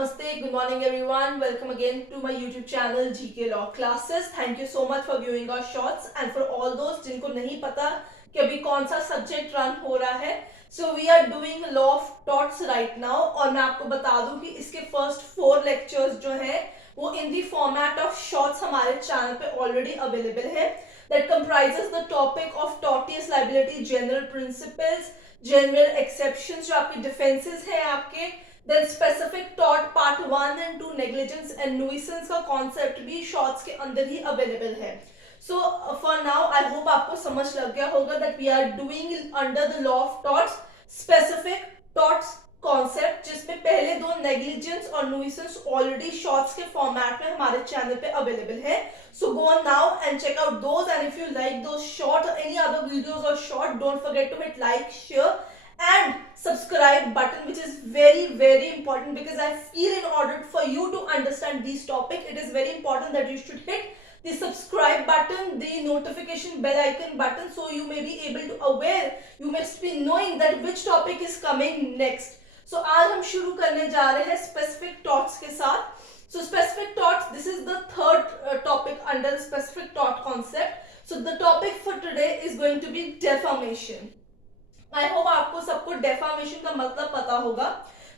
Namaste, good morning everyone. Welcome again to my YouTube channel GK Law Classes. Thank you so much for viewing our shorts and for all those जिनको नहीं पता कि अभी कौन सा subject run हो रहा है. So we are doing law of torts right now और मैं आपको बता दूं कि इसके first 4 lectures जो है वो in the format of shorts हमारे चैनल पे already available है. That comprises the topic of tortious liability, general principles, general exceptions जो आपके defenses हैं आपके. Then specific tort part 1 and 2 negligence and nuisance का concept भी shorts के अंदर ही available है. So for now I hope आपको समझ लग गया होगा that we are doing under the law of torts specific torts concept जिसमें पहले दो negligence और nuisance already shorts के format में हमारे channel पे available है. So go on now and check out those, and if you like those short or any other videos or short, don't forget to hit like, share and subscribe button, which is very important because I feel in order for you to understand this topic it is very important that you should hit the subscribe button, the notification bell icon button, so you may be able to aware, you must be knowing that which topic is coming next. So आज हम शुरू करने जा रहे हैं specific torts के साथ. So specific torts, this is the third topic under the specific tort concept. So the topic for today is going to be defamation. I hope आपको सबको डेफामेशन का मतलब पता होगा.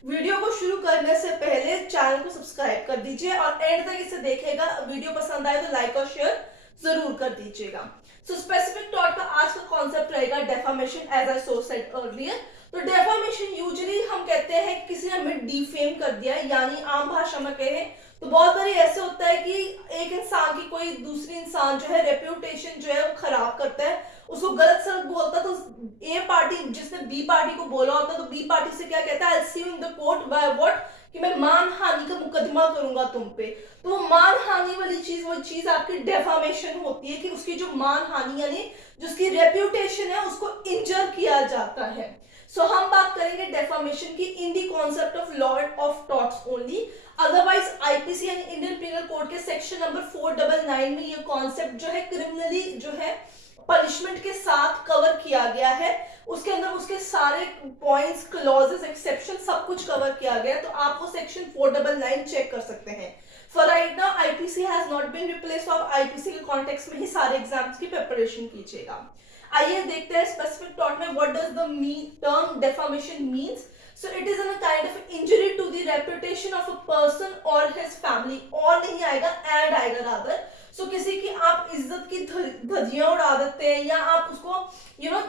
वीडियो को शुरू करने से पहले चैनल को सब्सक्राइब कर दीजिए और एंड तक इसे देखेगा. वीडियो पसंद आए तो लाइक और शेयर जरूर कर दीजिएगा. सो स्पेसिफिक टॉट का आज का कॉन्सेप्ट रहेगा defamation, as I so said earlier. तो डेफामेशन यूजुअली हम कहते हैं किसी ने हमें डिफेम कर दिया, यानी आम भाषा में कहें तो बहुत बार ऐसे होता है कि एक इंसान की कोई दूसरी इंसान जो है रेप्यूटेशन जो है वो खराब करता है, उसको गलत सलत बोलता है. तो ए पार्टी जिसने बी पार्टी को बोला होता है तो बी पार्टी से क्या कहता है, I see you in the court by what, कि मैं मानहानि का मुकदमा करूंगा तुम पे. तो वो मानहानि वाली चीज वो चीज आपकी डेफामेशन होती है कि उसकी जो मानहानि यानी जो उसकी रेप्यूटेशन है उसको इंजर किया जाता है. सो हम बात करेंगे डेफामेशन की in the concept of law of torts only. Otherwise IPC यानी इंडियन पीनल कोड के सेक्शन नंबर 499 में ये कॉन्सेप्ट जो है क्रिमिनली जो है पनिशमेंट के साथ कवर किया गया है. उसके अंदर उसके सारे पॉइंट्स, क्लॉजेस, एक्सेप्शन सब कुछ कवर किया गया है. तो आप वो सेक्शन 499 चेक कर सकते हैं. For right now IPC has not been replaced, तो आप आईपीसी के कॉन्टेक्स्ट में ही सारे एग्जाम्स की प्रिपरेशन कीजिएगा. आइए देखते हैं स्पेसिफिक टॉट में what does the term defamation means. So it is a kind of injury to the reputation of a person or his family. और नहीं आएगा, and आएगा rather. So किसी की आप इज्जत की धज्जियां उड़ा देते हैं या आप उसको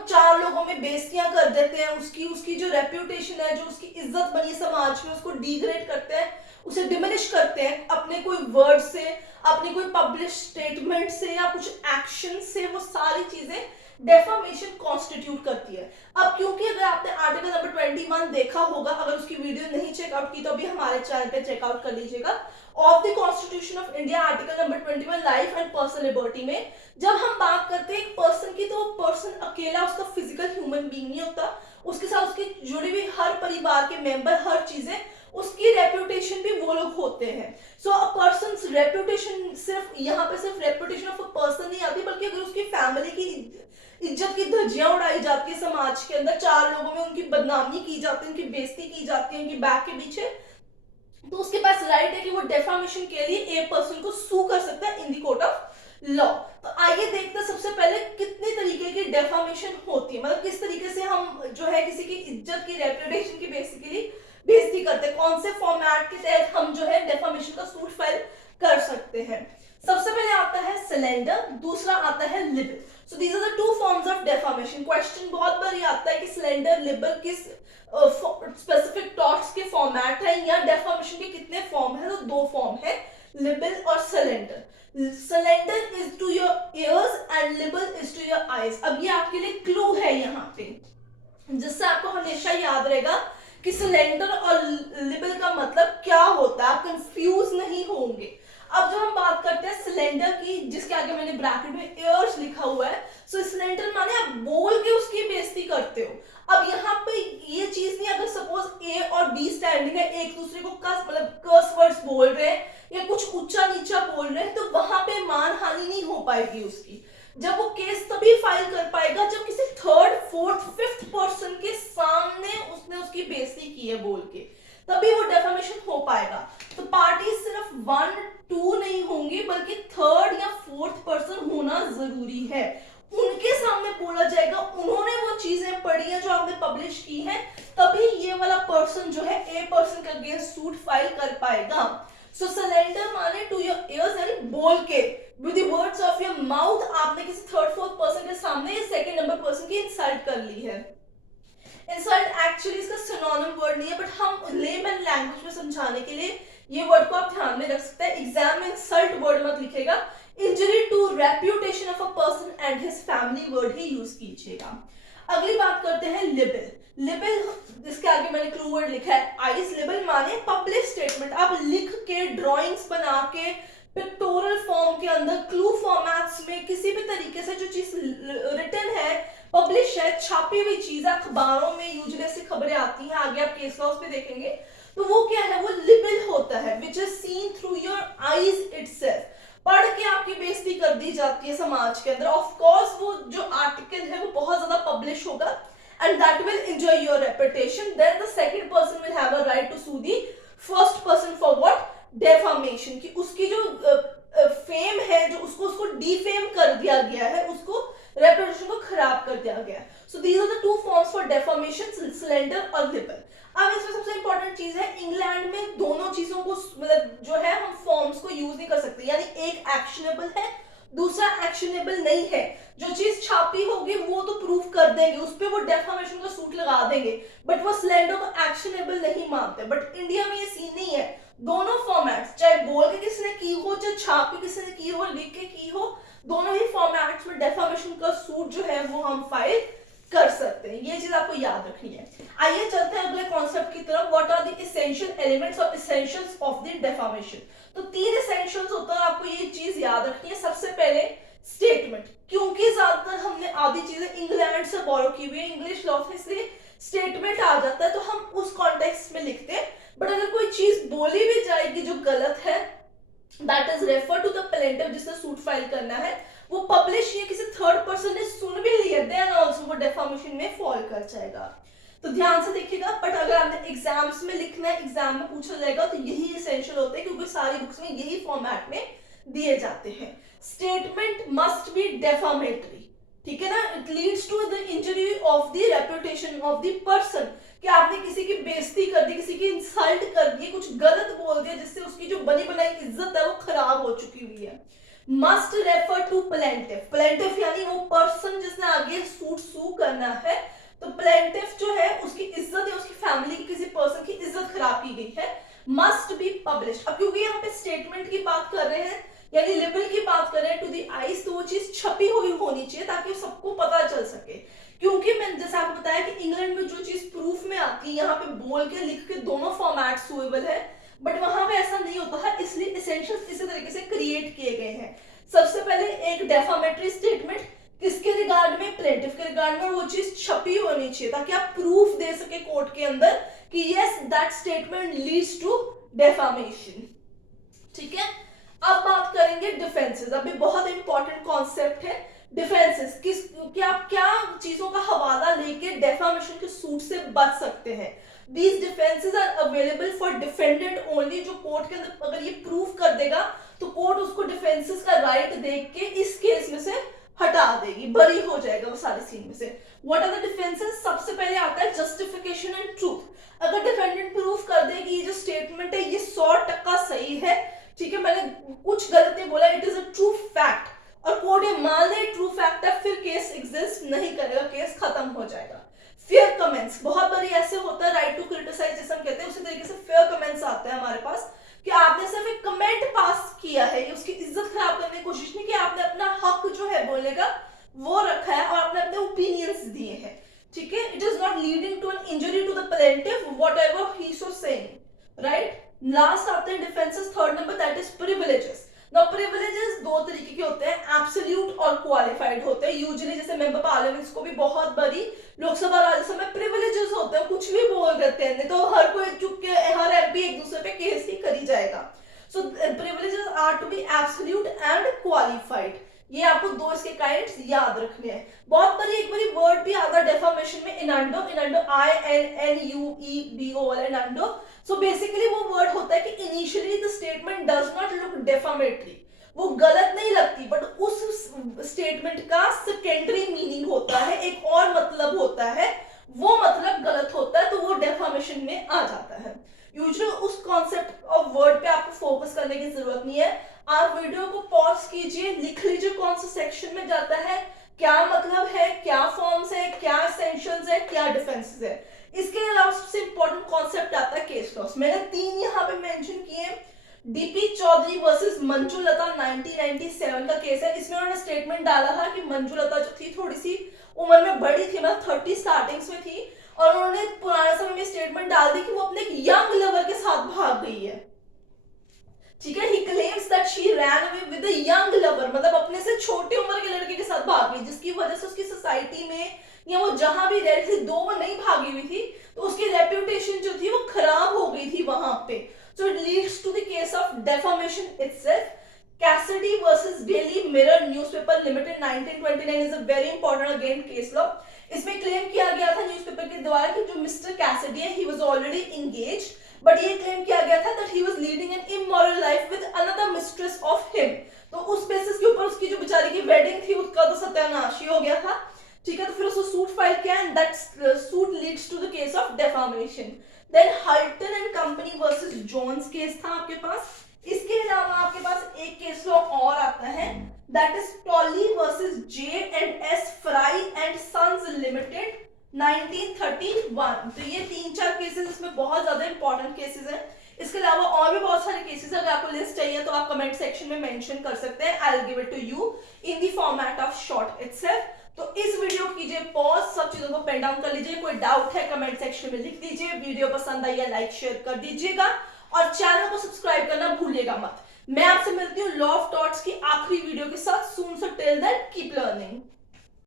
चार लोगों में बेइज्जतियां कर देते हैं, उसकी जो रेप्यूटेशन है, जो उसकी इज्जत बनी समाज में, उसको डिग्रेड करते हैं, उसे डिमिनिश करते हैं अपने कोई वर्ड से, अपने कोई पब्लिश स्टेटमेंट से या कुछ एक्शन से. वो सारी चीजें डेफामेशन कॉन्स्टिट्यूट करती है. अब क्योंकि अगर आपने आर्टिकल नंबर 21 देखा होगा, अगर उसकी वीडियो नहीं चेकआउट की तो अभी हमारे चैनल पे चेकआउट कर लीजिएगा. Of the constitution of India article number 21 life and personal liberty में जब हम बात करते हैं एक पर्सन की, तो वो पर्सन अकेला उसका फिजिकल ह्यूमन बीइंग नहीं होता, उसके साथ उसकी जुड़ी हुई हर परिवार के मेंबर, हर चीजें, उसकी रेप्यूटेशन भी वो लोग होते हैं. सो अ पर्सन्स रेप्यूटेशन सिर्फ यहाँ पे सिर्फ रेप्यूटेशन ऑफ अ पर्सन नहीं आती, बल्कि अगर उसकी फैमिली की इज्जत की धज्जियां उड़ाई जाती है समाज के अंदर, चार लोगों में उनकी बदनामी की जाती है, उनकी बेइज्जती की जाती है उनकी बैक के पीछे, तो उसके पास राइट है कि वो डेफामेशन के लिए ए पर्सन को सू कर सकता है इन द कोर्ट ऑफ लॉ. तो आइए देखते हैं सबसे पहले कितने तरीके की डेफामेशन होती है, मतलब किस तरीके से हम जो है किसी की इज्जत की, रेप्यूटेशन की बेसिकली बेइज्जती करते हैं, कौन से फॉर्मेट के तहत हम जो है डेफामेशन का सूट फाइल कर सकते हैं. सबसे पहले आता है सिलेंडर, दूसरा आता है libel. So these are the two forms of defamation. Question बहुत बार ये आता है कि सिलेंडर, लिबल किस स्पेसिफिक टॉर्ट्स के फॉर्मेट है या डेफामेशन के कितने फॉर्म है. तो दो फॉर्म है, लिबल और slander. Slander is to your ears and libel is to your eyes. अब ये आपके लिए क्लू है यहाँ पे, जिससे आपको हमेशा याद रहेगा कि सिलेंडर और लिबल का मतलब क्या होता है, आप कंफ्यूज नहीं होंगे. अब जब हम बात करते हैं सिलेंडर की, जिसके आगे मैंने ब्रैकेट में एयर्स लिखा हुआ है, सो सिलेंडर माने आप बोल के उसकी बेइज्जती करते हो. अब यहाँ पे ये चीज नहीं, अगर सपोज ए और बी स्टैंडिंग है, एक दूसरे को कर्स वर्ड्स बोल रहे हैं या कुछ ऊंचा नीचा बोल रहे हैं, तो वहां पे मानहानि नहीं हो पाएगी उसकी. जब वो केस तभी फाइल कर पाएगा जब किसी थर्ड, फोर्थ, फिफ्थ पर्सन के सामने उसने उसकी बेइज्जती की है बोल के. तभी वो डेफामेशन हो पाएगा। तो पार्टी सिर्फ 1 2 नहीं होंगी बल्कि थर्ड या फोर्थ पर्सन होना जरूरी है। उनके सामने बोला जाएगा, उन्होंने वो चीजें पढ़ी है जो आपने पब्लिश की है, तभी ये वाला पर्सन जो है ए पर्सन के अगेंस्ट सूट फाइल कर पाएगा। सो सलेंडर माने टू योर इयर्स, यानी बोल के with the words of your mouth आपने किसी थर्ड फोर्थ पर्सन के सामने सेकंड नंबर पर्सन की इंसल्ट कर ली है। इंसल्ट एक्चुअली इसका सिनोनिम वर्ड नहीं है, बट हम लेमन लैंग्वेज में समझाने के लिए ये वर्ड को आप ध्यान में रख सकते हैं। एग्जाम में इंसल्ट वर्ड मत लिखेगा, injury to reputation of a person and his family word ही यूज कीजिएगा। अगली बात करते हैं लिबल। लिबल, जिसके आगे मैंने क्लू वर्ड लिखा है आइस। लिबल माने पब्लिक स्टेटमेंट, आप लिख के ड्राइंग्स बना के पिक्टोरल फॉर्म के अंदर क्लू फॉर्मेट्स में किसी भी तरीके से जो चीज रिटन है, पब्लिश है, छापी हुई चीज है, अखबारों में यूजुअली ऐसी खबरें आती हैं, आगे आप केस लॉस पे देखेंगे, तो वो क्या है, वो लिबल होता है which is seen through your eyes itself. पढ़ के आपकी बेइज्जती कर दी जाती है समाज के अंदर। ऑफ कोर्स वो जो आर्टिकल है वो बहुत ज्यादा पब्लिश होगा and that will enjoy your reputation. Then the second person will have a right to sue the first person for what, defamation, कि उसकी जो फेम है, जो उसको डिफेम कर दिया गया है, उसको रेपुटेशन को खराब कर दिया गया है। So these are the two forms for defamation, slander और लिबल। अब इसमें सबसे इंपॉर्टेंट चीज है, इंग्लैंड में दोनों चीजों को मतलब जो है हम फॉर्म्स को यूज नहीं कर सकते, यानी एक एक्शनेबल है, दूसरा एक्शनेबल नहीं है। जो चीज छापी होगी वो तो प्रूफ कर देंगे, उस पर वो डेफामेशन का सूट लगा देंगे, बट वो स्लैंडर को एक्शनेबल नहीं मानते। बट इंडिया में ये सीन नहीं है, दोनों फॉर्मेट्स, चाहे बोल के किसी ने की हो, चाहे छाप के किसी ने की हो, लिख के की हो, दोनों ही फॉर्मेट्स में डेफामेशन का सूट जो है वो हम फाइल कर सकते हैं। ये चीज आपको याद रखनी है। आइए चलते हैं अगले कॉन्सेप्ट की तरफ। What are the essential elements और एसेंशियल्स ऑफ द डेफामेशन। तो 3 एसेंशियल्स होता है, आपको ये चीज याद रखनी है। सबसे पहले स्टेटमेंट, क्योंकि ज्यादातर हमने आधी चीजें इंग्लैंड से बोरो की हुई है, इंग्लिश लॉ से, इसलिए स्टेटमेंट आ जाता है तो हम उस कॉन्टेक्स्ट में लिखते हैं। बट अगर कोई चीज बोली भी जाएगी जो गलत है, that is refer to the plaintiff, जिससे सूट फाइल करना है, वो पब्लिश या किसी थर्ड पर्सन ने सुन भी लिया, देन आल्सो वो डेफामेशन में फॉल कर जाएगा। तो ध्यान से देखिएगा। बट अगर आपने एग्जाम्स में लिखना है, एग्जाम में पूछा जाएगा, तो यही एसेंशियल होते हैं, क्योंकि सारी बुक्स में यही फॉर्मेट में दिए जाते हैं। स्टेटमेंट मस्ट बी डेफामेटरी, ठीक है ना। It leads to the injury of the reputation of the person, कि आपने किसी की बेइज्जती कर दी, किसी की इंसल्ट कर दी, कुछ गलत बोल दिया, जिससे उसकी जो बनी बनाई इज्जत है वो खराब हो चुकी हुई है। Must refer to plaintiff, plaintiff यानी वो पर्सन जिसने आगे सूट सू करना है, तो प्लेंटिफ जो है उसकी इज्जत या उसकी फैमिली की किसी पर्सन की इज्जत खराब की गई है, मस्ट बी पब्लिश। अब क्योंकि यहाँ पे स्टेटमेंट की बात कर रहे हैं, यानी लिबल की बात कर रहे हैं टू दी आईज, तो वो चीज छपी हुई होनी चाहिए ताकि सबको पता चल सके। क्योंकि मैंने जैसे आपको बताया कि इंग्लैंड में जो चीज प्रूफ में आती है, यहाँ पे बोल के लिख के दोनों फॉर्मेट सुएबल है, बट वहां पे ऐसा नहीं होता है, इसलिए एसेंशियल्स इसी तरीके से क्रिएट किए गए हैं। सबसे पहले एक डेफामेटरी स्टेटमेंट, किसके रिगार्ड में, प्लेंटिफ के रिगार्ड में, वो चीज छपी होनी चाहिए ताकि आप प्रूफ दे सके कोर्ट के अंदर कि yes that statement leads to defamation, ठीक है। अब बात करेंगे डिफेंसेस। अभी बहुत इंपॉर्टेंट कॉन्सेप्ट है डिफेंसेस, किस क्या क्या चीजों का हवाला लेके डेफामेशन के सूट से बच सकते हैं। These defenses are available for defendant only, जो कोर्ट के अंदर अगर ये प्रूफ कर देगा तो कोर्ट उसको डिफेंसेस का राइट देख के इस केस में से हटा देगी, बरी हो जाएगा वो सारे सीन में से। What are the defences? सबसे पहले आता है जस्टिफिकेशन एंड ट्रूथ। अगर डिफेंडेंट प्रूफ कर दे कि ये जो स्टेटमेंट है ये 100% सही है, ठीक है, मैंने कुछ गलत नहीं बोला, it is a true fact, और कोर्ट ये मान ले ट्रू फैक्ट है, फिर केस एग्जिस्ट नहीं करेगा, केस खत्म हो जाएगा। फेयर कमेंट्स, बहुत बारी ऐसे होता है, राइट टू क्रिटिसाइज जिसे हम कहते हैं, उसी तरीके से फेयर कमेंट्स आते हैं हमारे पास कि आपने सिर्फ एक कमेंट पास किया है, उसकी इज्जत खराब करने की कोशिश नहीं की, आपने अपना हक जो है बोलने का वो रखा है और आपने अपने ओपिनियंस दिए हैं, ठीक है। It is not leading to an injury to the plaintiff whatever he so saying, right. Last आते हैं defences, third number, that is privileges. Now privileges दो तरीके के होते हैं, एब्सोल्यूट और क्वालिफाइड होते हैं। यूजुअली जैसे मेंबर पार्लियामेंट्स को भी बहुत बड़ी लोकसभा राज्यसभा में प्रिविलेजेस होते हैं, कुछ भी बोल देते हैं, नहीं तो हर कोई चुप के हर एमपी एक दूसरे पे केस ही करी जाएगा। So privileges are to be absolute and qualified. ये आपको दो इसके काइंड्स याद रखने हैं। बहुत बारी एक बारी वर्ड भी आता है डेफामेशन में, इनंडो, इनंडो INNUEDO वाला इनंडो, सो बेसिकली वो वर्ड होता है कि initially the statement does not look defamatory, वो गलत नहीं लगती, बट उस स्टेटमेंट का सेकेंडरी मीनिंग होता है, एक और मतलब होता है, वो मतलब गलत होता है, तो वो डेफामेशन में आ जाता है। यूजुअली उस कॉन्सेप्ट ऑफ वर्ड पे आपको फोकस करने की जरूरत नहीं है, आप वीडियो को पॉज कीजिए, लिख लीजिए कौन सा सेक्शन में जाता है, क्या मतलब है, क्या फॉर्म्स है, क्या एसेंशियल्स है, क्या डिफेंसेस है। इसके अलावा सबसे इंपॉर्टेंट कॉन्सेप्ट आता है केस लॉस। मैंने 3 यहाँ पे मेंशन किए। डीपी चौधरी वर्सेस मंजुलता 1997 का केस है। इसमें उन्होंने स्टेटमेंट डाला था कि मंजुलता जो थी थोड़ी सी उम्र में बड़ी थी, मतलब 30 स्टार्टिंग्स में थी, और उन्होंने पुराने समय में स्टेटमेंट डाल दी कि वो अपने एक यंग लवर के साथ भाग गई है। ठीक है, he claims that she ran away with a young lover, मतलब अपने से छोटी उम्र के लड़के के साथ भाग गई, जिसकी वजह से उसकी सोसाइटी में या वो जहां भी रह रही थी, दो वो नहीं भागी हुई थी, तो उसकी रेप्यूटेशन जो थी वो खराब हो गई थी वहां पे। So it leads to the case of defamation itself. Cassidy versus Daily Mirror newspaper limited 1929 is a very important again case law. इसमें क्लेम किया गया था न्यूज़पेपर के द्वारा कि जो मिस्टर कैसिडी है, he was already engaged, but ये क्लेम किया गया था that he was leading an immoral life with another mistress of him. तो उस बेसिस के ऊपर उसकी जो बेचारी की वेडिंग थी उसका तो सत्यानाश ही हो गया था। ठीक है, तो फिर उसने सूट फाइल किया and that suit leads to the case of defamation. Then Hulton and company versus Jones case था आपके पास। इसके अलावा आपके पास एक केस लॉ और आता है, that is Tolley versus J and S Fry and Sons limited 1931। तो ये 3-4 केसेस इसमें बहुत ज्यादा इंपॉर्टेंट केसेस हैं। इसके अलावा और भी बहुत सारे केसेस, अगर आपको लिस्ट चाहिए तो आप कमेंट सेक्शन में मेंशन कर सकते हैं। I will give it to you in the format of short itself. तो इस वीडियो को कीजिए पॉज, सब चीजों को पेन डाउन कर लीजिए, कोई डाउट है कमेंट सेक्शन में लिख दीजिए, वीडियो पसंद आई है लाइक शेयर कर दीजिएगा, और चैनल को सब्सक्राइब करना भूलिएगा मत। मैं आपसे मिलती हूँ लॉ ऑफ थॉट्स की आखिरी वीडियो के साथ soon, so till then keep learning.